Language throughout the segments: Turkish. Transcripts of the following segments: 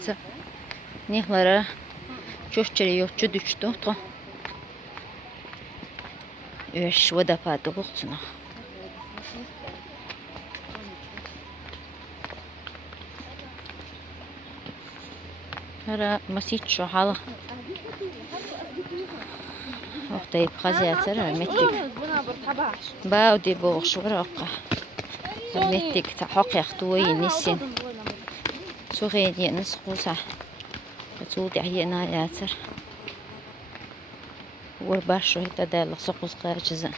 Neyse. Nihlara çoşçere yokçu düştü. Öş vodopadı buğsuna. Hara masit şu hala. Oktay bxaziyatır mettik. Baudi boğuş varaqa. Mettik taxaq yaxtuyi nisin. Suğeydi nisqusa. Suudi yena yatır. Warbaşo tadalla soquz qaçızı.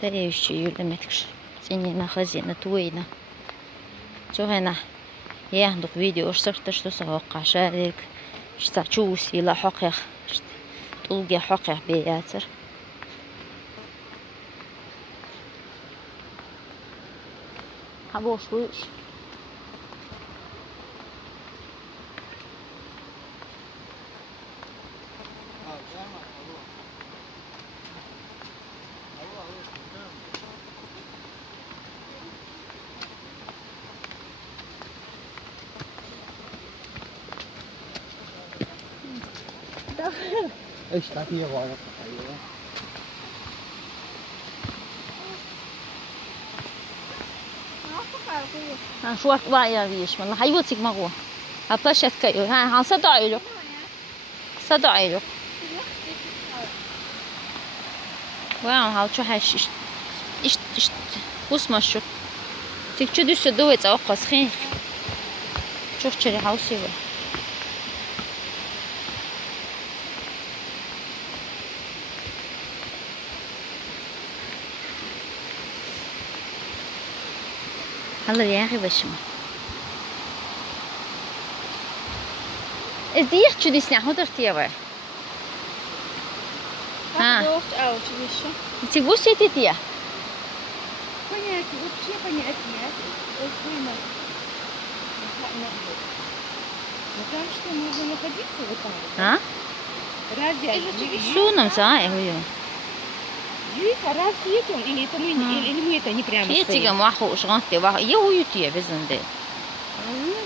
Sereyişçi yürümetmiş. Senina xazina tuina. Suğena. ياخدوا فيديو صرت تسوق شارك اشتاچوسي لا حقيق تلقي حقيق بياتر هبوش ويش ايش تعطيه ورق ها شو بقى فيش والله حيوتك مغو هبشت كيو ها صدعي له صدعي له واو هاو شو هاش ايش واسمه شو تكشو دوس دوت اوقس خين شوف شري هاوسي هلا يا أخي بشمه إزديح شو دي سنة هدر تيابا ها تي بوشي تيتيا ها شو نمسا هو Раз есть он, или мы это не прямо стоим? Есть маху шганте, я уютие безнде.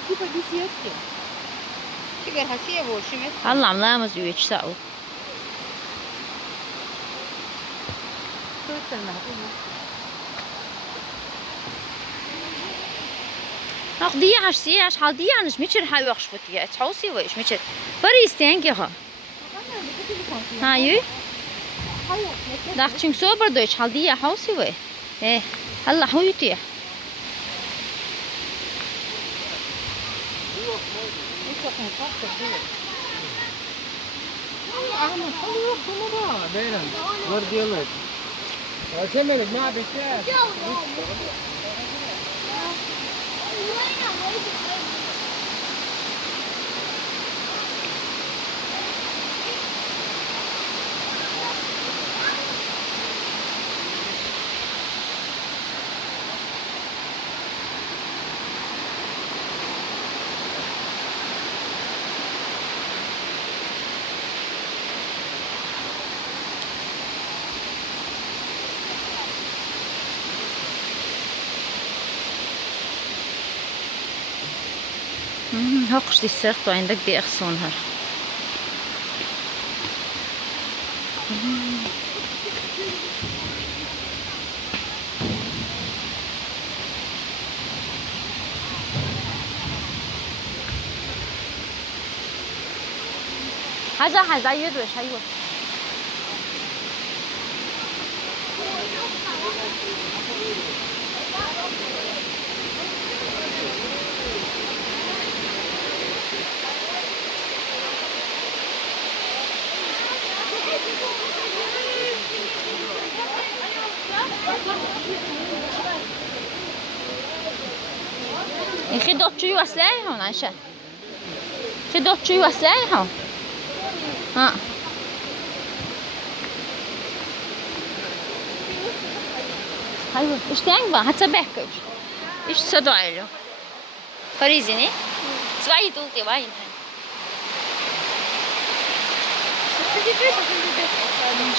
Типа беседки. Теперь хасия больше места. الله عم زويج ساو. أخدي عش سياش حالدي عنش ميشر حاول يخشبتيه تحوسي ويش ميشر بريستين كها. هاي داخل شو برضو إيش حالدي حوسي وي. إيه هلا حويتيه. احمد خلي يوقفوا مع بعض بينهم ورديولات وسمر ما بيشاف هاقش دي سرقتو عندك دي اخسونها حاجة يدوش ايوه خدوتشي وسلاحهم عشان خدوتشي وسلاحهم ها ايوه ايش تانبا هتصبحك ايش صدعي له فريزني سواي دولتي باين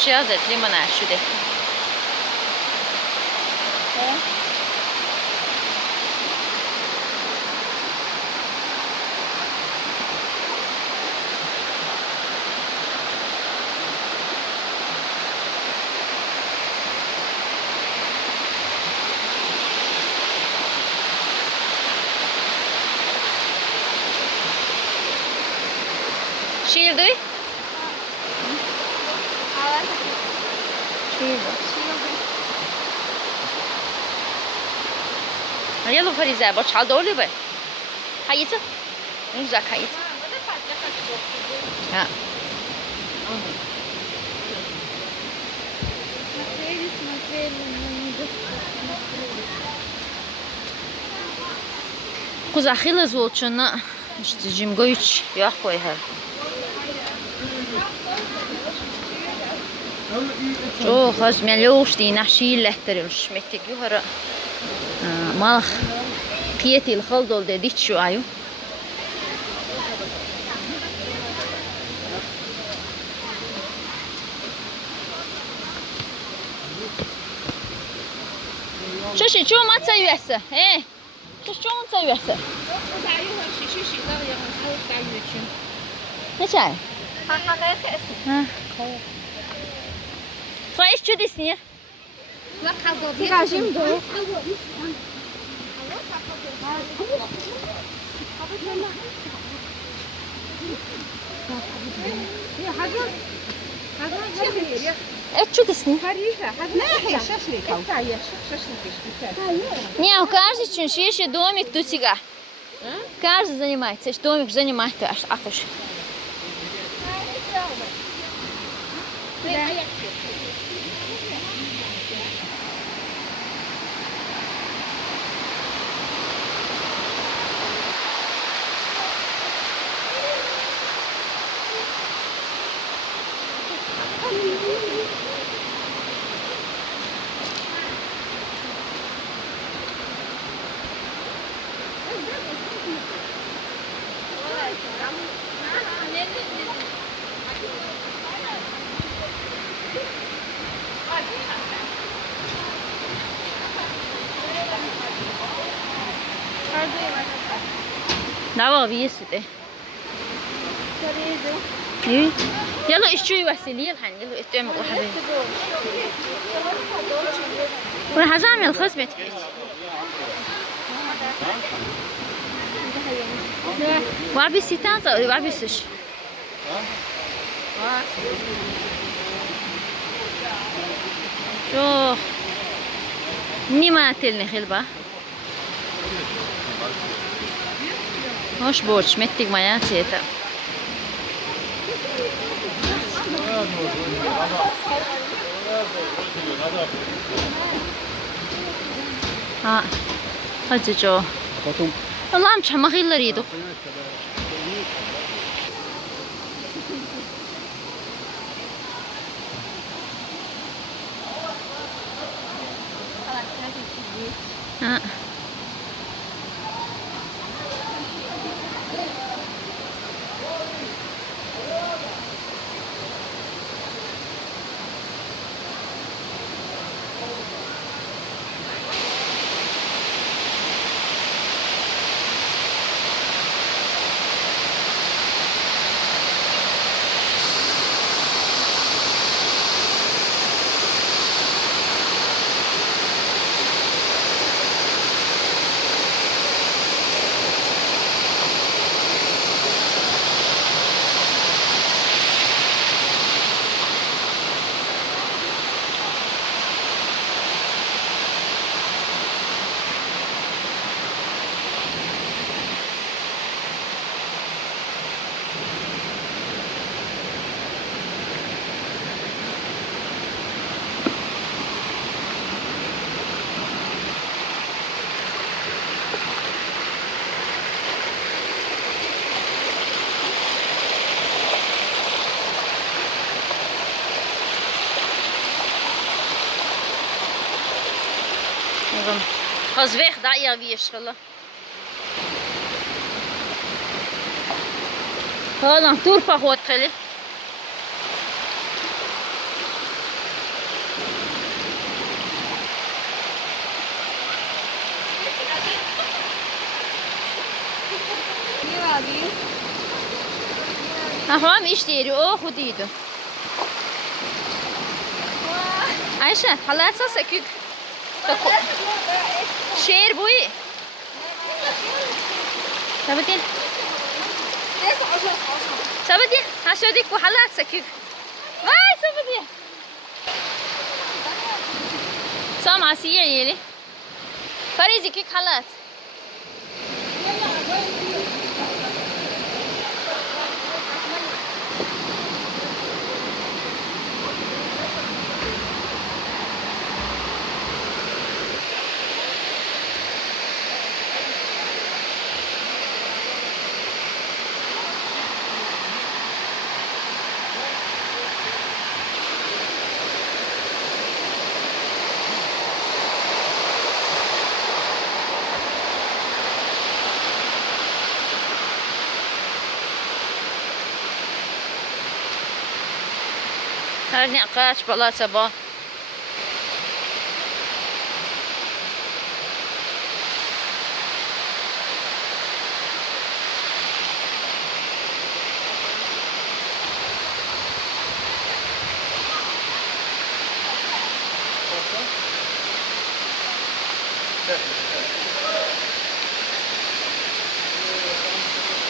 شي هذا ليمون شو ده شيل دوي شيل يلا فريزة باش حال دولي بقى حيته نزاك حيته ها Kuz ахилла золчана жимгоич яхой ха. Жо хаз мэлёшти наши лехтерш метиг юхара. Малх قيتي الخلدول ده ديت شو عيو شو ما تسوي هسه ايه شو ما تسوي هسه ايش هاي ها فايش شو دي سنيه تراجم دو شو تسني؟ Не, у каждого чуншиши домик тут сега. Каждый занимается, домик занимается, аж ахуш. دعوة بيسته. إيه. يلا اشتري وسيلة الحين يلا استعمل واحدة. وراح أعمل خصمة. وعبي ستان صار وعبي سش. شو نيما تلني خلبة. Hoş borç, mettik mayan siyeta. Ha, hadi Joe. Allah'ım çamakilleri yedik. Ha. Als weg dat je weer schullen. Gewoon turpa hoort gele. Ahram işleri o hudiydu. Ayşe, halatsa sekük. شير بوي تبتين سبدي هشوديك وحلات سكيك واي سبدي سامع سيع يلي فريزي كيك حلات هرني عقاش بلا سبا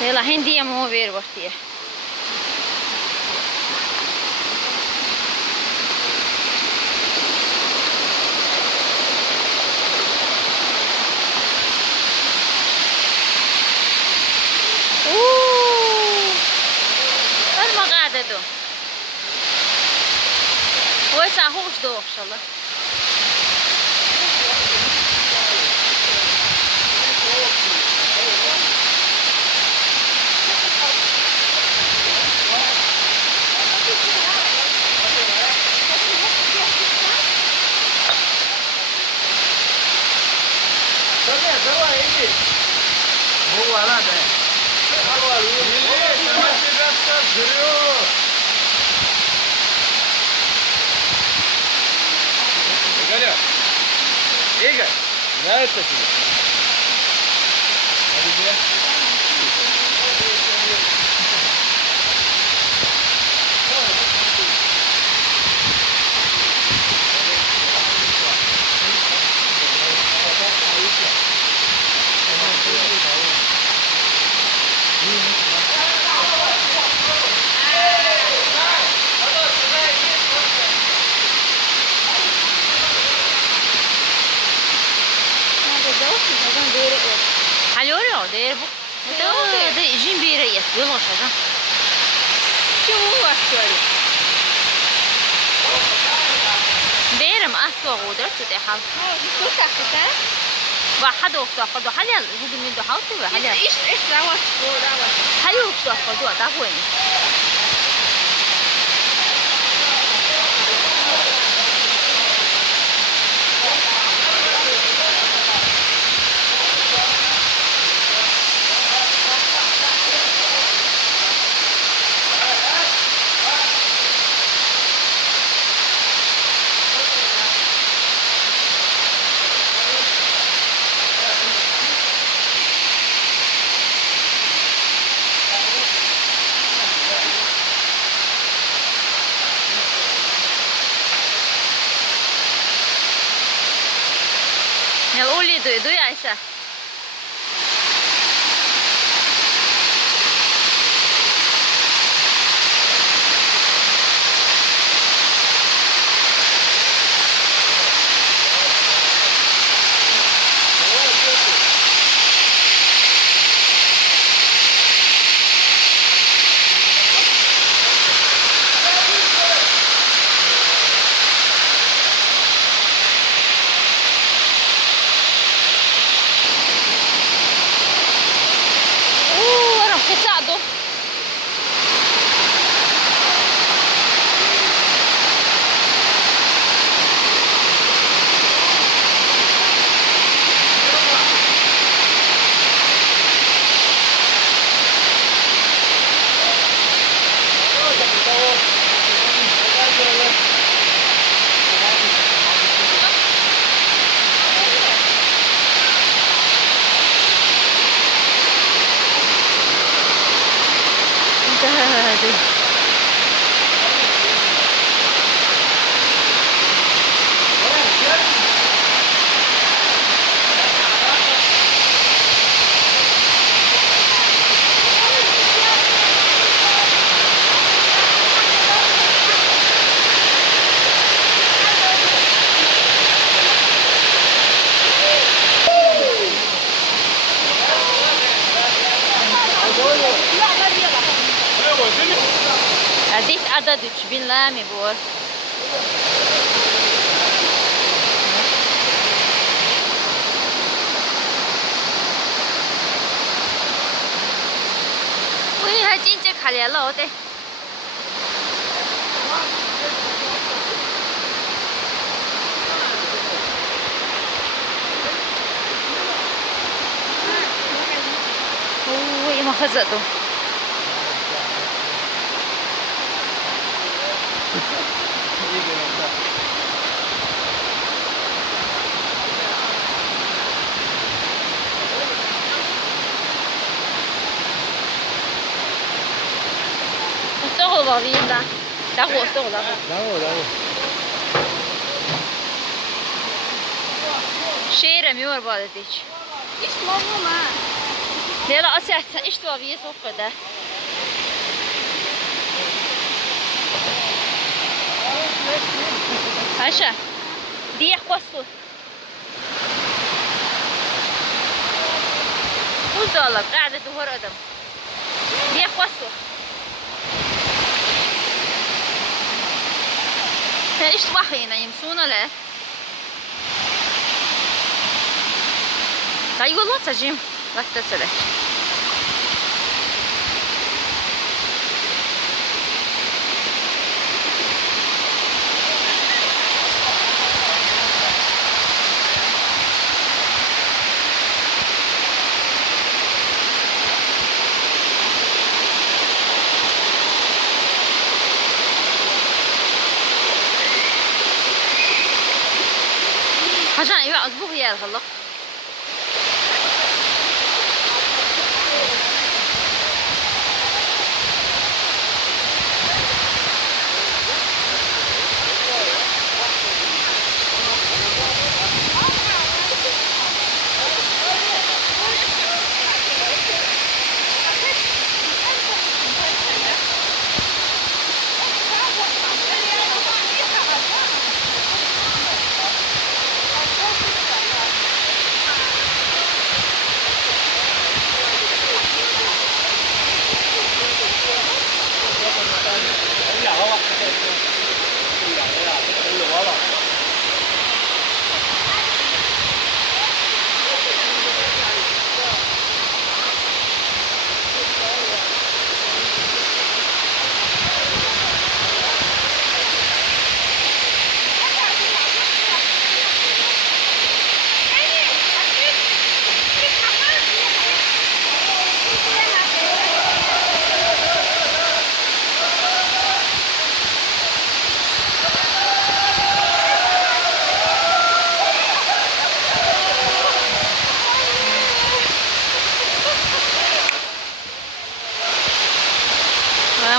يلا هندية مو بير وقتية ما قاعدة دو ويسعهوش دو إن شاء الله هو على ده Игорь, нравится тебе? А тебе? حلوري داير بو ده يجين بيريت يلا شجع شو هو شوي بيرم أسوا غودر تتحل شو تحتها واحد وقت حاليا هذي من ده حاطة حاليا ايش راوت حاليا وقت أخذوا تعبوني يلا قولي دو يا عيسى تساعده هذيك عدد تشبين لامي بور وي هاجين جك حاليا لا ده وي ما خزقته اشتغل بابين ده دعوه اشتغل دعوه شيرة ميور بالديش İşte mama. لا لا أسيح إيش تبغى سوق ده عشا دي قصو وزالك قاعدة دهور أدم دي قصو إيش تبغى يمسونا له طيب والله تجيم لا تتسلح حاجة أيوة أصبغ يا الغلق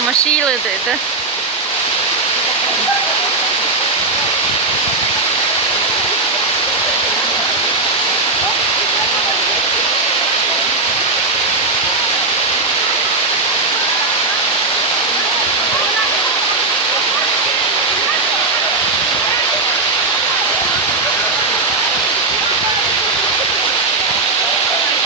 Машина это.